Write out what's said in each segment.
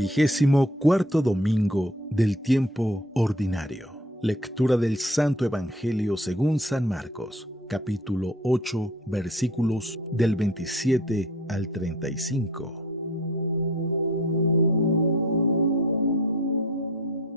24º domingo del tiempo ordinario. Lectura del Santo Evangelio según San Marcos, capítulo 8, versículos del 27 al 35.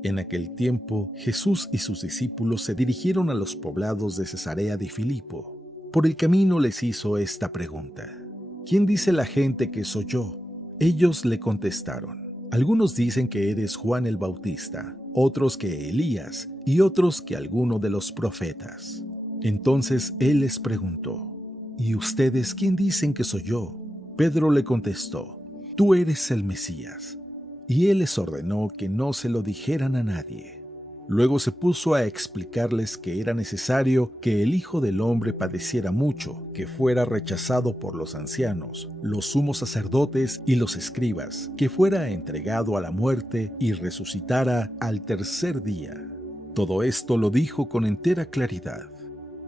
En aquel tiempo, Jesús y sus discípulos se dirigieron a los poblados de Cesarea de Filipo. Por el camino les hizo esta pregunta: ¿Quién dice la gente que soy yo? Ellos le contestaron: algunos dicen que eres Juan el Bautista, otros que Elías y otros que alguno de los profetas. Entonces él les preguntó: ¿y ustedes quién dicen que soy yo? Pedro le contestó: tú eres el Mesías. Y él les ordenó que no se lo dijeran a nadie. Luego se puso a explicarles que era necesario que el Hijo del Hombre padeciera mucho, que fuera rechazado por los ancianos, los sumos sacerdotes y los escribas, que fuera entregado a la muerte y resucitara al tercer día. Todo esto lo dijo con entera claridad.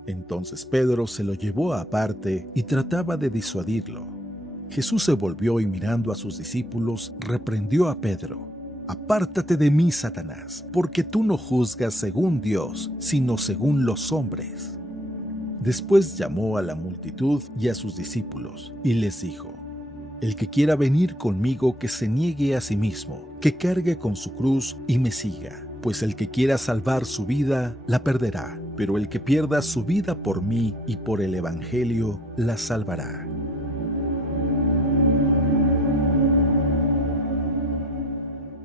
Entonces Pedro se lo llevó aparte y trataba de disuadirlo. Jesús se volvió y mirando a sus discípulos, reprendió a Pedro: apártate de mí, Satanás, porque tú no juzgas según Dios, sino según los hombres. Después llamó a la multitud y a sus discípulos, y les dijo: el que quiera venir conmigo, que se niegue a sí mismo, que cargue con su cruz y me siga. Pues el que quiera salvar su vida, la perderá, pero el que pierda su vida por mí y por el Evangelio, la salvará.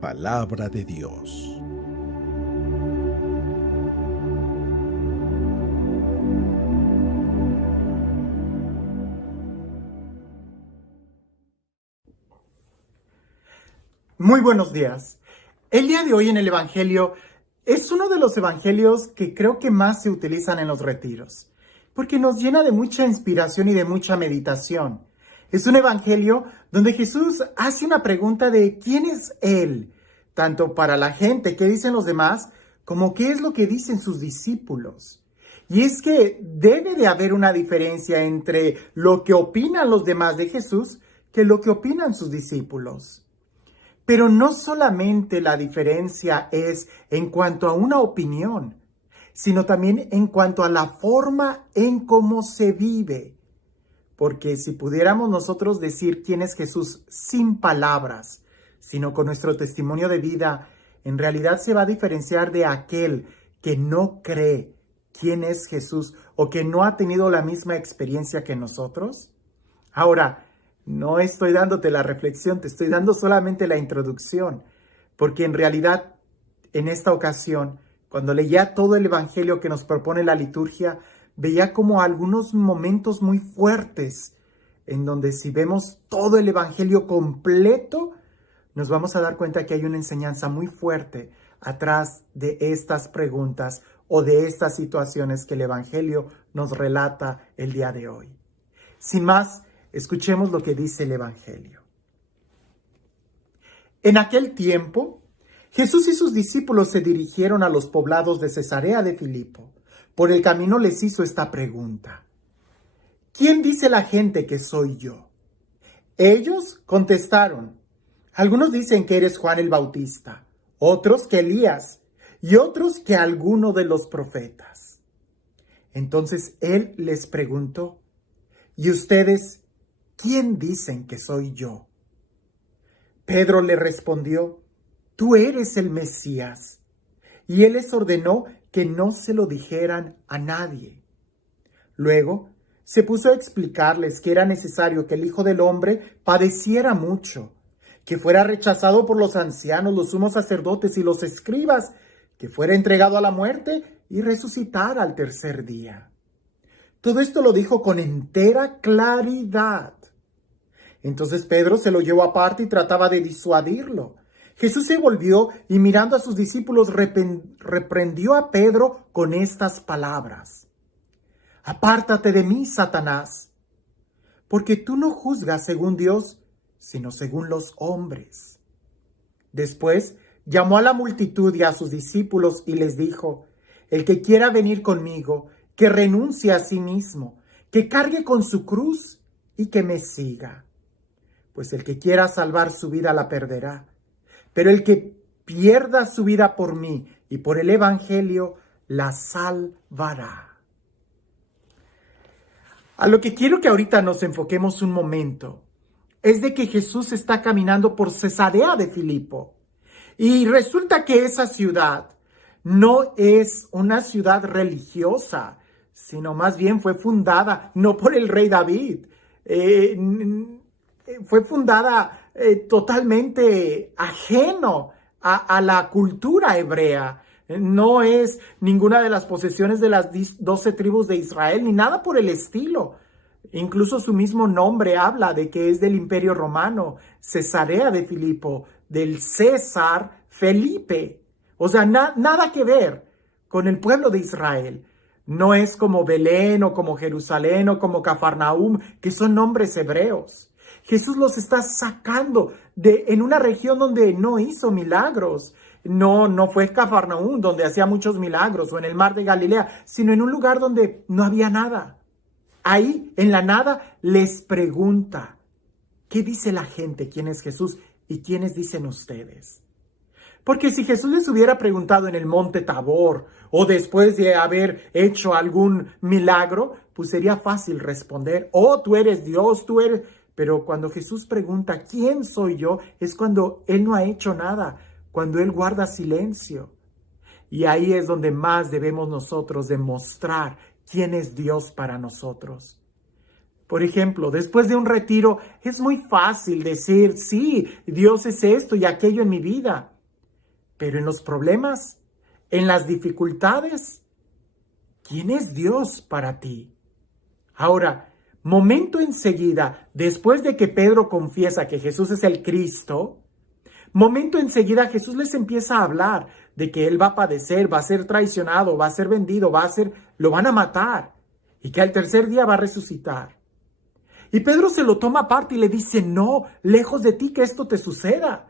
Palabra de Dios. Muy buenos días. El día de hoy en el Evangelio es uno de los evangelios que creo que más se utilizan en los retiros, porque nos llena de mucha inspiración y de mucha meditación. Es un evangelio donde Jesús hace una pregunta de quién es Él, tanto para la gente, qué dicen los demás, como qué es lo que dicen sus discípulos. Y es que debe de haber una diferencia entre lo que opinan los demás de Jesús que lo que opinan sus discípulos. Pero no solamente la diferencia es en cuanto a una opinión, sino también en cuanto a la forma en cómo se vive. Porque si pudiéramos nosotros decir quién es Jesús sin palabras, sino con nuestro testimonio de vida, en realidad se va a diferenciar de aquel que no cree quién es Jesús o que no ha tenido la misma experiencia que nosotros. Ahora, no estoy dándote la reflexión, te estoy dando solamente la introducción, porque en realidad, en esta ocasión, cuando leía todo el evangelio que nos propone la liturgia, veía como algunos momentos muy fuertes, en donde si vemos todo el evangelio completo, nos vamos a dar cuenta que hay una enseñanza muy fuerte atrás de estas preguntas o de estas situaciones que el evangelio nos relata el día de hoy. Sin más, escuchemos lo que dice el evangelio. En aquel tiempo, Jesús y sus discípulos se dirigieron a los poblados de Cesarea de Filipo. Por el camino les hizo esta pregunta: ¿quién dice la gente que soy yo? Ellos contestaron: algunos dicen que eres Juan el Bautista, otros que Elías y otros que alguno de los profetas. Entonces él les preguntó: ¿y ustedes quién dicen que soy yo? Pedro le respondió: tú eres el Mesías. Y él les ordenó que no se lo dijeran a nadie. Luego se puso a explicarles que era necesario que el Hijo del Hombre padeciera mucho, que fuera rechazado por los ancianos, los sumos sacerdotes y los escribas, que fuera entregado a la muerte y resucitara al tercer día. Todo esto lo dijo con entera claridad. Entonces Pedro se lo llevó aparte y trataba de disuadirlo. Jesús se volvió y mirando a sus discípulos reprendió a Pedro con estas palabras: apártate de mí, Satanás, porque tú no juzgas según Dios, sino según los hombres. Después llamó a la multitud y a sus discípulos y les dijo: el que quiera venir conmigo, que renuncie a sí mismo, que cargue con su cruz y que me siga. Pues el que quiera salvar su vida la perderá, pero el que pierda su vida por mí y por el evangelio, la salvará. A lo que quiero que ahorita nos enfoquemos un momento es de que Jesús está caminando por Cesarea de Filipo. Y resulta que esa ciudad no es una ciudad religiosa, sino más bien fue fundada no por el rey David, fue fundada totalmente ajeno a la cultura hebrea. No es ninguna de las posesiones de las 12 tribus de Israel, ni nada por el estilo. Incluso su mismo nombre habla de que es del Imperio Romano, Cesarea de Filipo, del César Felipe. O sea, nada que ver con el pueblo de Israel. No es como Belén o como Jerusalén o como Cafarnaúm, que son nombres hebreos. Jesús los está sacando en una región donde no hizo milagros. No fue Cafarnaúm, donde hacía muchos milagros, o en el mar de Galilea, sino en un lugar donde no había nada. Ahí, en la nada, les pregunta, ¿qué dice la gente? ¿Quién es Jesús? ¿Y quiénes dicen ustedes? Porque si Jesús les hubiera preguntado en el monte Tabor o después de haber hecho algún milagro, pues sería fácil responder, oh, tú eres Dios, tú eres... Pero cuando Jesús pregunta, ¿quién soy yo? Es cuando Él no ha hecho nada, cuando Él guarda silencio. Y ahí es donde más debemos nosotros demostrar quién es Dios para nosotros. Por ejemplo, después de un retiro, es muy fácil decir, sí, Dios es esto y aquello en mi vida. Pero en los problemas, en las dificultades, ¿quién es Dios para ti? Ahora, momento enseguida, después de que Pedro confiesa que Jesús es el Cristo, momento enseguida Jesús les empieza a hablar de que Él va a padecer, va a ser traicionado, va a ser vendido, lo van a matar y que al tercer día va a resucitar. Y Pedro se lo toma aparte y le dice, no, lejos de ti que esto te suceda.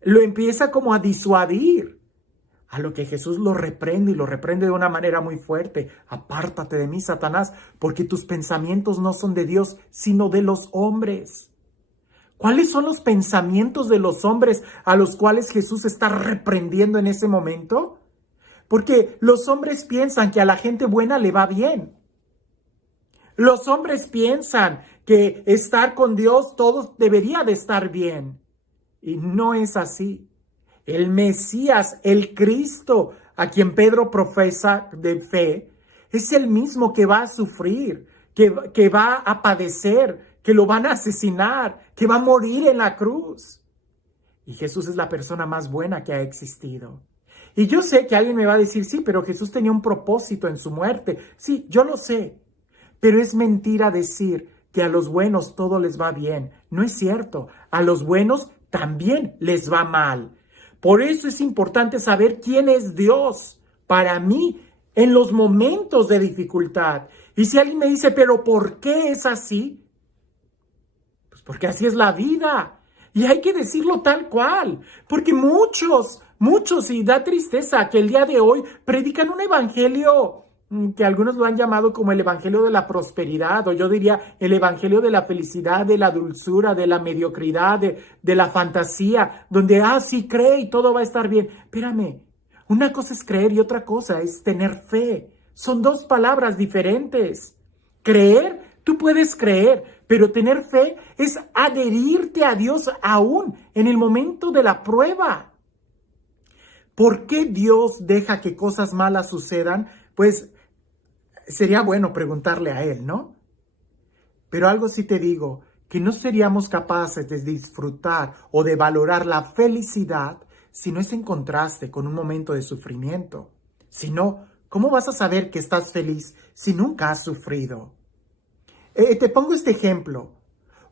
Lo empieza como a disuadir, a lo que Jesús lo reprende y lo reprende de una manera muy fuerte. Apártate de mí, Satanás, porque tus pensamientos no son de Dios, sino de los hombres. ¿Cuáles son los pensamientos de los hombres a los cuales Jesús está reprendiendo en ese momento? Porque los hombres piensan que a la gente buena le va bien. Los hombres piensan que estar con Dios todo debería de estar bien. Y no es así. El Mesías, el Cristo, a quien Pedro profesa de fe, es el mismo que va a sufrir, que va a padecer, que lo van a asesinar, que va a morir en la cruz. Y Jesús es la persona más buena que ha existido. Y yo sé que alguien me va a decir, sí, pero Jesús tenía un propósito en su muerte. Sí, yo lo sé. Pero es mentira decir que a los buenos todo les va bien. No es cierto. A los buenos también les va mal. Por eso es importante saber quién es Dios para mí en los momentos de dificultad. Y si alguien me dice, pero ¿por qué es así? Pues porque así es la vida. Y hay que decirlo tal cual. Porque muchos, y da tristeza que el día de hoy predican un evangelio que algunos lo han llamado como el evangelio de la prosperidad, o yo diría el evangelio de la felicidad, de la dulzura, de la mediocridad, de la fantasía, donde, sí, cree y todo va a estar bien. Espérame, una cosa es creer y otra cosa es tener fe. Son dos palabras diferentes. Creer, tú puedes creer, pero tener fe es adherirte a Dios aún en el momento de la prueba. ¿Por qué Dios deja que cosas malas sucedan? Pues sería bueno preguntarle a Él, ¿no? Pero algo sí te digo, que no seríamos capaces de disfrutar o de valorar la felicidad si no es en contraste con un momento de sufrimiento. Si no, ¿cómo vas a saber que estás feliz si nunca has sufrido? Te pongo este ejemplo.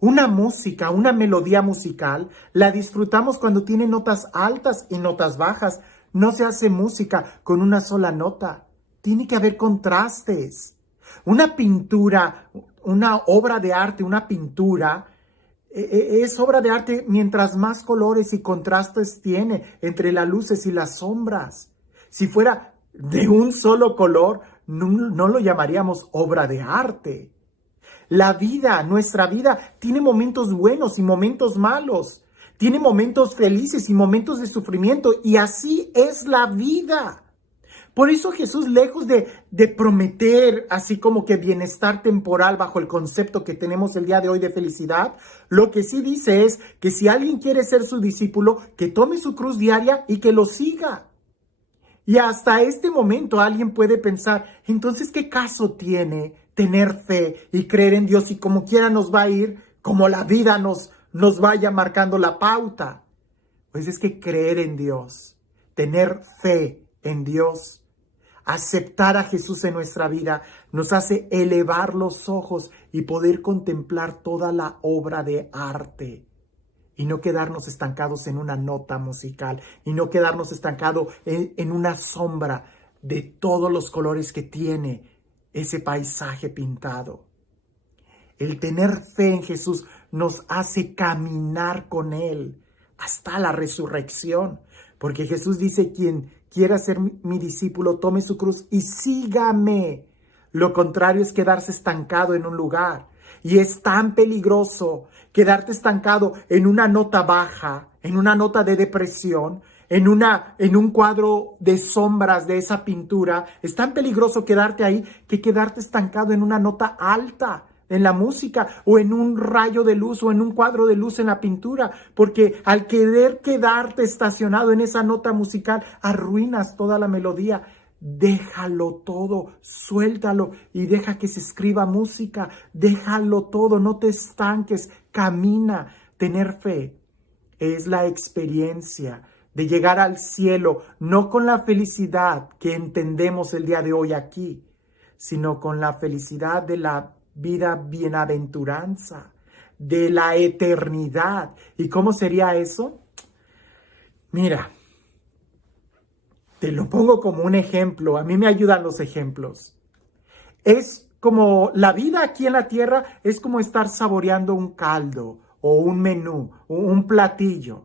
Una música, una melodía musical, la disfrutamos cuando tiene notas altas y notas bajas. No se hace música con una sola nota. Tiene que haber contrastes. Una pintura, una obra de arte, una pintura, es obra de arte mientras más colores y contrastes tiene entre las luces y las sombras. Si fuera de un solo color, no lo llamaríamos obra de arte. La vida, nuestra vida, tiene momentos buenos y momentos malos. tiene momentos felices y momentos de sufrimiento, y así es la vida. Por eso Jesús, lejos de prometer así como que bienestar temporal bajo el concepto que tenemos el día de hoy de felicidad, lo que sí dice es que si alguien quiere ser su discípulo, que tome su cruz diaria y que lo siga. Y hasta este momento alguien puede pensar, entonces, ¿qué caso tiene tener fe y creer en Dios y como quiera nos va a ir, como la vida nos vaya marcando la pauta? Pues es que creer en Dios, tener fe en Dios, aceptar a Jesús en nuestra vida, nos hace elevar los ojos y poder contemplar toda la obra de arte. Y no quedarnos estancados en una nota musical, y no quedarnos estancados en una sombra de todos los colores que tiene ese paisaje pintado. El tener fe en Jesús nos hace caminar con Él hasta la resurrección, porque Jesús dice, quien quiera ser mi discípulo, tome su cruz y sígame. Lo contrario es quedarse estancado en un lugar. Y es tan peligroso quedarte estancado en una nota baja, en una nota de depresión, en un cuadro de sombras de esa pintura. Es tan peligroso quedarte ahí que quedarte estancado en una nota alta en la música, o en un rayo de luz, o en un cuadro de luz en la pintura, porque al querer quedarte estacionado en esa nota musical, arruinas toda la melodía. Déjalo todo, suéltalo y deja que se escriba música. Déjalo todo, no te estanques, camina. Tener fe es la experiencia de llegar al cielo, no con la felicidad que entendemos el día de hoy aquí, sino con la felicidad de la vida bienaventuranza, de la eternidad. ¿Y cómo sería eso? Mira, te lo pongo como un ejemplo. A mí me ayudan los ejemplos. Es como la vida aquí en la tierra, es como estar saboreando un caldo o un menú, un platillo.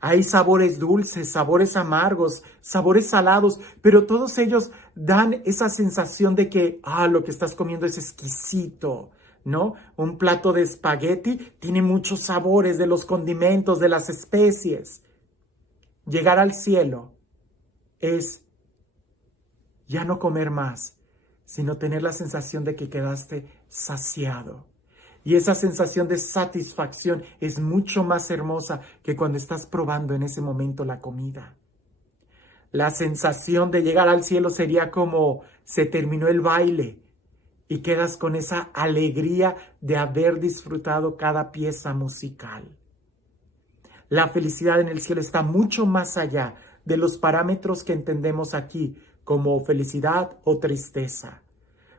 Hay sabores dulces, sabores amargos, sabores salados, pero todos ellos dan esa sensación de que, lo que estás comiendo es exquisito, ¿no? Un plato de espagueti tiene muchos sabores de los condimentos, de las especies. Llegar al cielo es ya no comer más, sino tener la sensación de que quedaste saciado. Y esa sensación de satisfacción es mucho más hermosa que cuando estás probando en ese momento la comida. La sensación de llegar al cielo sería como se terminó el baile y quedas con esa alegría de haber disfrutado cada pieza musical. La felicidad en el cielo está mucho más allá de los parámetros que entendemos aquí como felicidad o tristeza.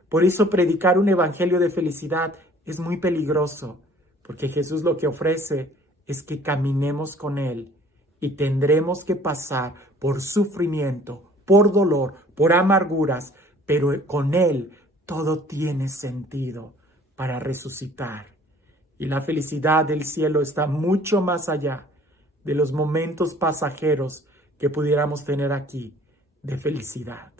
Por eso predicar un evangelio de felicidad es muy peligroso, porque Jesús lo que ofrece es que caminemos con Él y tendremos que pasar por sufrimiento, por dolor, por amarguras, pero con Él todo tiene sentido para resucitar. Y la felicidad del cielo está mucho más allá de los momentos pasajeros que pudiéramos tener aquí de felicidad.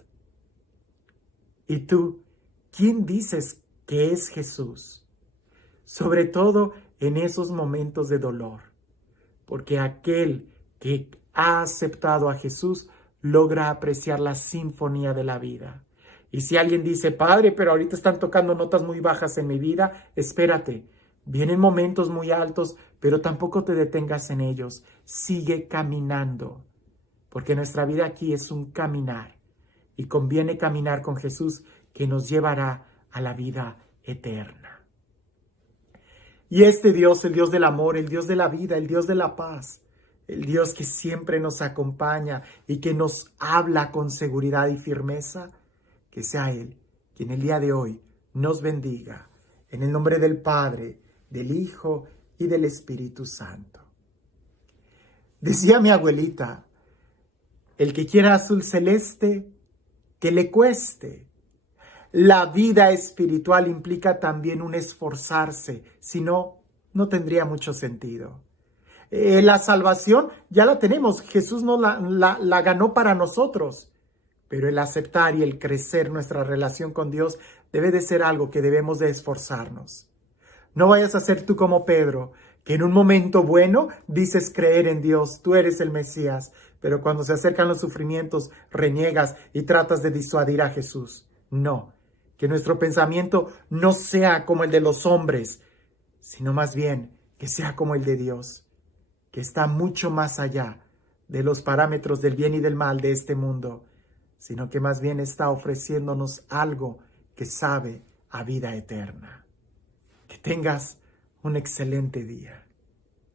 ¿Y tú, quién dices que es Jesús? Sobre todo en esos momentos de dolor, porque aquel que ha aceptado a Jesús logra apreciar la sinfonía de la vida. Y si alguien dice, Padre, pero ahorita están tocando notas muy bajas en mi vida, espérate, vienen momentos muy altos, pero tampoco te detengas en ellos, sigue caminando, porque nuestra vida aquí es un caminar, y conviene caminar con Jesús que nos llevará a la vida eterna. Y este Dios, el Dios del amor, el Dios de la vida, el Dios de la paz, el Dios que siempre nos acompaña y que nos habla con seguridad y firmeza, que sea Él quien el día de hoy nos bendiga. En el nombre del Padre, del Hijo y del Espíritu Santo. Decía mi abuelita, el que quiera azul celeste, que le cueste. La vida espiritual implica también un esforzarse, si no, no tendría mucho sentido. La salvación ya la tenemos, Jesús nos la ganó para nosotros, pero el aceptar y el crecer nuestra relación con Dios debe de ser algo que debemos de esforzarnos. No vayas a ser tú como Pedro, Que en un momento bueno dices creer en Dios, tú eres el Mesías, pero cuando se acercan los sufrimientos reniegas y tratas de disuadir a Jesús. No, que nuestro pensamiento no sea como el de los hombres, sino más bien que sea como el de Dios, que está mucho más allá de los parámetros del bien y del mal de este mundo, sino que más bien está ofreciéndonos algo que sabe a vida eterna. Que tengas un excelente día.